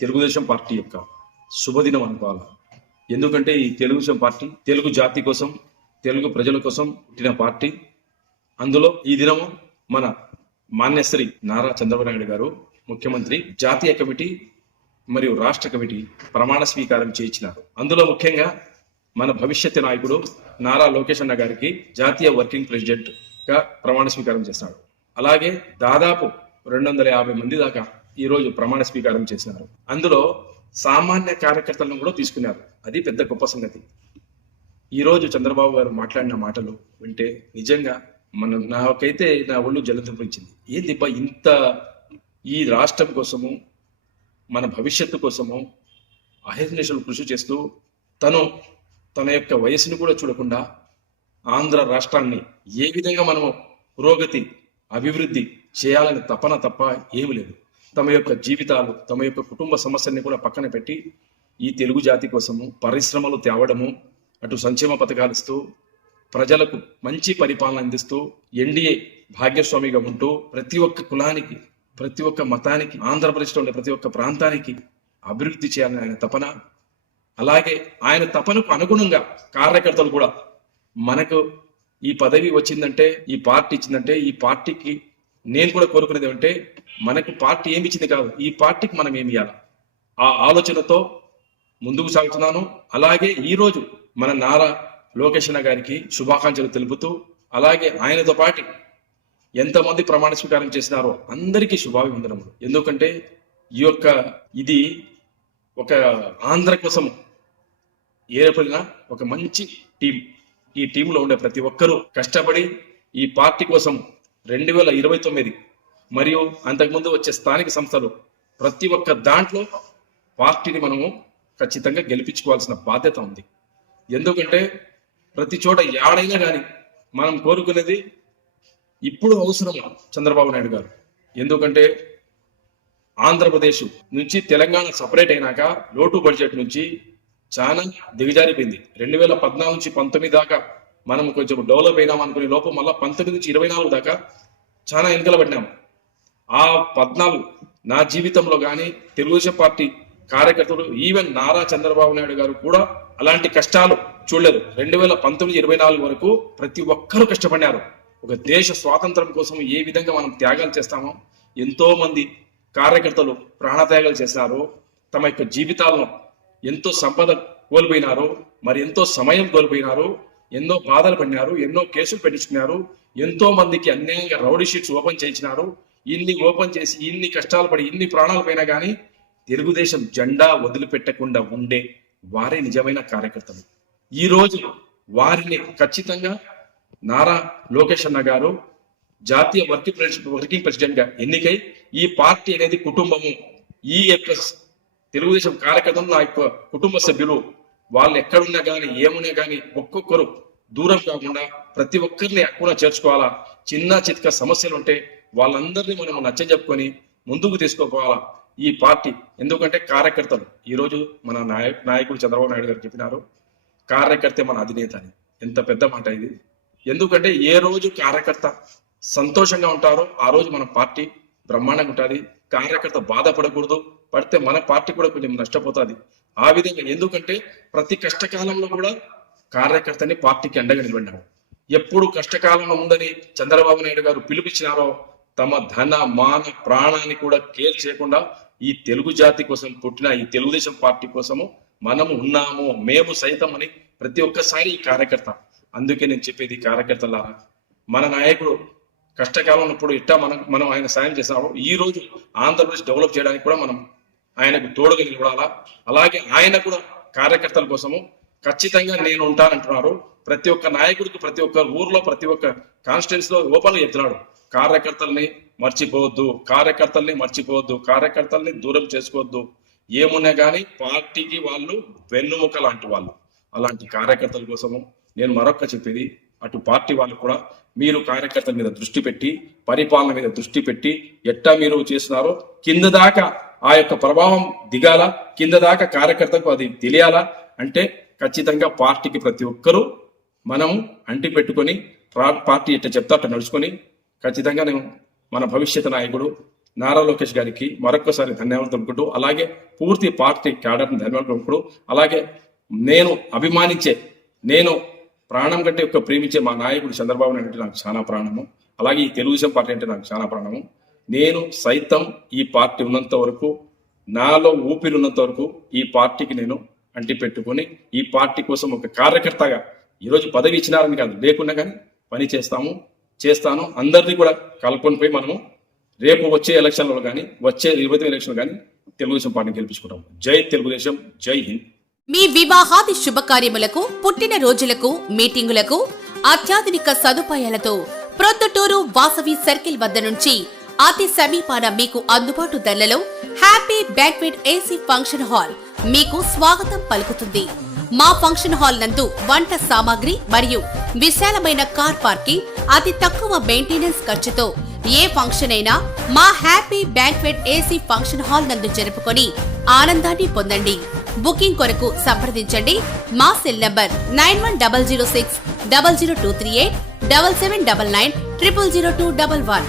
Telugu Desam party యొక్క శుభదినం అనుకోవాలి. ఎందుకంటే ఈ తెలుగుదేశం పార్టీ తెలుగు జాతి కోసం, తెలుగు ప్రజల కోసం పుట్టిన పార్టీ. అందులో ఈ దినము మన మాన్యశ్రీ నారా చంద్రబాబు నాయుడు గారు ముఖ్యమంత్రి జాతీయ కమిటీ మరియు రాష్ట్ర కమిటీ ప్రమాణ స్వీకారం చేయించినారు. అందులో ముఖ్యంగా మన భవిష్యత్తు నాయకుడు నారా లోకేష్ అన్న గారికి జాతీయ వర్కింగ్ ప్రెసిడెంట్ గా ప్రమాణ స్వీకారం చేస్తున్నారు. అలాగే దాదాపు 250 మంది దాకా ఈ రోజు ప్రమాణ స్వీకారం చేసినారు. అందులో సామాన్య కార్యకర్తలను కూడా తీసుకున్నారు. అది పెద్ద గొప్ప సంగతి. ఈ రోజు చంద్రబాబు గారు మాట్లాడిన మాటలు వింటే నిజంగా నాకైతే నా ఒళ్ళు జలధరించింది. ఏందిబ్బా ఇంత ఈ రాష్ట్రం కోసము, మన భవిష్యత్తు కోసము అహర్నిశలు కృషి చేస్తూ తన యొక్క వయసును కూడా చూడకుండా ఆంధ్ర రాష్ట్రాన్ని ఏ విధంగా మనము పురోగతి, అభివృద్ధి చేయాలని తపన తప్ప ఏమి లేదు. తమ యొక్క జీవితాలు, తమ యొక్క కుటుంబ సమస్యల్ని కూడా పక్కన పెట్టి ఈ తెలుగు జాతి కోసము పరిశ్రమలు తేవడము, అటు సంక్షేమ పథకాలు ఇస్తూ ప్రజలకు మంచి పరిపాలన అందిస్తూ ఎన్డీఏ భాగ్యస్వామిగా ఉంటూ ప్రతి ఒక్క కులానికి, ప్రతి ఒక్క మతానికి, ఆంధ్రప్రదేశ్లో ఉండే ప్రతి ఒక్క ప్రాంతానికి అభివృద్ధి చేయాలని ఆయన తపన. అలాగే ఆయన తపనకు అనుగుణంగా కార్యకర్తలు కూడా మనకు ఈ పదవి వచ్చిందంటే, ఈ పార్టీ ఇచ్చిందంటే, ఈ పార్టీకి నేను కూడా కోరుకునేది ఏమంటే మనకు పార్టీ ఏమి ఇచ్చింది కాదు, ఈ పార్టీకి మనం ఏమి ఇవ్వాలి, ఆ ఆలోచనతో ముందుకు సాగుతున్నాను. అలాగే ఈరోజు మన నారా లోకేష్ అన్న గారికి శుభాకాంక్షలు తెలుపుతూ, అలాగే ఆయనతో పాటు ఎంతమంది ప్రమాణ స్వీకారం చేసినారో అందరికీ శుభాభివందనములు. ఎందుకంటే ఇది ఒక ఆంధ్ర కోసం ఏర్పడిన ఒక మంచి టీం. ఈ టీంలో ఉండే ప్రతి ఒక్కరూ కష్టపడి ఈ పార్టీ కోసం 2029 మరియు అంతకుముందు వచ్చే స్థానిక సంస్థలు ప్రతి ఒక్క దాంట్లో పార్టీని మనము ఖచ్చితంగా గెలిపించుకోవాల్సిన బాధ్యత ఉంది. ఎందుకంటే ప్రతి చోట యాడైనా కానీ మనం కోరుకునేది ఇప్పుడు అవసరం చంద్రబాబు నాయుడు గారు. ఎందుకంటే ఆంధ్రప్రదేశ్ నుంచి తెలంగాణ సపరేట్ అయినాక లోటు బడ్జెట్ నుంచి చాలా దిగజారిపోయింది. 2014 నుంచి 19 దాకా మనం కొంచెం డెవలప్ అయినాం అనుకునే లోపం మళ్ళీ 19 నుంచి 24 దాకా చాలా వెనుకల పడినాము. ఆ 14 నా జీవితంలో కానీ తెలుగుదేశం పార్టీ కార్యకర్తలు, ఈవెన్ నారా చంద్రబాబు నాయుడు గారు కూడా అలాంటి కష్టాలు చూడలేదు. 2019-24 వరకు ప్రతి ఒక్కరూ కష్టపడినారు. ఒక దేశ స్వాతంత్రం కోసం ఏ విధంగా మనం త్యాగాలు చేస్తామో, ఎంతో మంది కార్యకర్తలు ప్రాణత్యాగాలు చేసినారు. తమ యొక్క జీవితాలను ఎంతో సంపద కోల్పోయినారు, మరి ఎంతో సమయం కోల్పోయినారు, ఎన్నో బాధలు పడినారు, ఎన్నో కేసులు పెట్టించుకున్నారు, ఎంతో మందికి అన్యాయంగా రౌడీ షీట్స్ ఓపెన్ చేయించినారు. ఇన్ని ఓపెన్ చేసి ఇన్ని కష్టాలు పడి ఇన్ని ప్రాణాలు పోయినా కానీ తెలుగుదేశం జెండా వదిలిపెట్టకుండా ఉండే వారే నిజమైన కార్యకర్తలు. ఈ రోజు వారిని ఖచ్చితంగా నారా లోకేష్ అన్న గారు జాతీయ వర్కింగ్ ప్రెసిడెంట్ గా ఎన్నికై ఈ పార్టీ అనేది కుటుంబము, ఈ యొక్క తెలుగుదేశం కార్యకర్తలు నా యొక్క కుటుంబ సభ్యులు, వాళ్ళు ఎక్కడున్నా కానీ ఏమున్నా కానీ ఒక్కొక్కరు దూరం కాకుండా ప్రతి ఒక్కరిని అక్కున చేర్చుకోవాలా. చిన్న చిత్క సమస్యలు ఉంటే వాళ్ళందరినీ మనం నచ్చజెప్పుకొని ముందుకు తీసుకోపోవాలా ఈ పార్టీ. ఎందుకంటే కార్యకర్తలు ఈరోజు మన నాయకుడు చంద్రబాబు నాయుడు గారు చెప్పినారు, కార్యకర్తే మన అధినేత అని. ఎంత పెద్ద మాట ఇది. ఎందుకంటే ఏ రోజు కార్యకర్త సంతోషంగా ఉంటారో ఆ రోజు మన పార్టీ బ్రహ్మాండంగా ఉంటుంది. కార్యకర్త బాధపడకూడదు, పడితే మన పార్టీ కూడా కొంచెం నష్టపోతుంది. ఆ విధంగా ఎందుకంటే ప్రతి కష్టకాలంలో కూడా కార్యకర్తని పార్టీకి అండగా నిలబడినారు. ఎప్పుడు కష్టకాలంలో ఉందని చంద్రబాబు నాయుడు గారు పిలిపించినారో తమ ధన మాన ప్రాణాన్ని కూడా కేర్ చేయకుండా ఈ తెలుగు జాతి కోసం పుట్టిన ఈ తెలుగుదేశం పార్టీ కోసము మనము ఉన్నాము, మేము సైతం అని ప్రతి ఒక్కసారి ఈ కార్యకర్త. అందుకే నేను చెప్పేది కార్యకర్తలారా, మన నాయకుడు కష్టకాలం ఇప్పుడు ఇట్టా మనం ఆయన సాయం చేస్తాము. ఈ రోజు ఆంధ్రప్రదేశ్ డెవలప్ చేయడానికి కూడా మనం ఆయనకు తోడుగా నిలబడాలా. అలాగే ఆయన కూడా కార్యకర్తల కోసము ఖచ్చితంగా నేను ఉంటానంటున్నారు. ప్రతి ఒక్క నాయకుడికి, ప్రతి ఒక్క ఊర్లో, ప్రతి ఒక్క కాన్స్టిట్యున్సీ లో ఓపెన్గా చెప్తున్నాడు, కార్యకర్తల్ని మర్చిపోవద్దు, కార్యకర్తల్ని దూరం చేసుకోవద్దు. ఏమున్నా కానీ పార్టీకి వాళ్ళు వెన్నుముక లాంటి వాళ్ళు. అలాంటి కార్యకర్తల కోసము నేను మరొక్క చెప్పేది, అటు పార్టీ వాళ్ళు కూడా మీరు కార్యకర్తల మీద దృష్టి పెట్టి, పరిపాలన మీద దృష్టి పెట్టి, ఎట్టా మీరు చేస్తున్నారో కింద దాకా ఆ యొక్క ప్రభావం దిగాల, కింద దాకా కార్యకర్తకు అది తెలియాలా. అంటే ఖచ్చితంగా పార్టీకి ప్రతి ఒక్కరూ మనం అంటి పెట్టుకొని పార్టీ ఎట్లా చెప్తా అట్లా నడుచుకొని ఖచ్చితంగా నేను మన భవిష్యత్ నాయకుడు నారా లోకేష్ గారికి మరొక్కసారి ధన్యవాదాలు తెలుపుకుంటూ, అలాగే పూర్తి పార్టీ క్యాడర్ని ధన్యవాదాలు తెలుపుకుంటూ, అలాగే నేను అభిమానించే, నేను ప్రాణం కంటే ఒక ప్రేమించే మా నాయకుడు చంద్రబాబు నాయుడు అంటే నాకు చాలా ప్రాణము. అలాగే ఈ తెలుగుదేశం పార్టీ అంటే నాకు చాలా ప్రాణము. నేను సైతం ఈ పార్టీ ఉన్నంత వరకు, నాలో ఊపిరి ఉన్నంత వరకు ఈ పార్టీకి నేను అంటి పెట్టుకొని ఈ పార్టీ కోసం ఒక కార్యకర్తగా, ఈరోజు పదవి ఇచ్చినారని కాదు, లేకుండా కానీ పని చేస్తాను. అందరినీ కూడా కలుపుకొని పోయి మనము రేపు వచ్చే ఎలక్షన్లో కానీ, వచ్చే 20 ఎలక్షన్లు కానీ తెలుగుదేశం పార్టీని గెలిపించుకుంటాం. జై తెలుగుదేశం, జై హింద్. మీ వివాహాది శుభకార్యములకు, పుట్టిన రోజులకు, మీటింగులకు అత్యాధునిక సదుపాయాలతో ప్రొద్దుటూరు వాసవి సర్కిల్ వద్ద నుంచి అతి సమీపాన మీకు అందుబాటు ధరలలో happy banquet AC function hall మీకు స్వాగతం పలుకుతుంది. మా ఫంక్షన్ హాల్ నందు వంట సామాగ్రి మరియు విశాలమైన కార్ పార్కింగ్, అతి తక్కువ మెయింటెనెన్స్ ఖర్చుతో ఏ ఫంక్షన్ అయినా మా happy banquet AC function hall నందు జరుపుకొని ఆనందాన్ని పొందండి. బుకింగ్ కొరకు సంప్రదించండి. మా సెల్ నంబర్ 9100600238 7799 000211.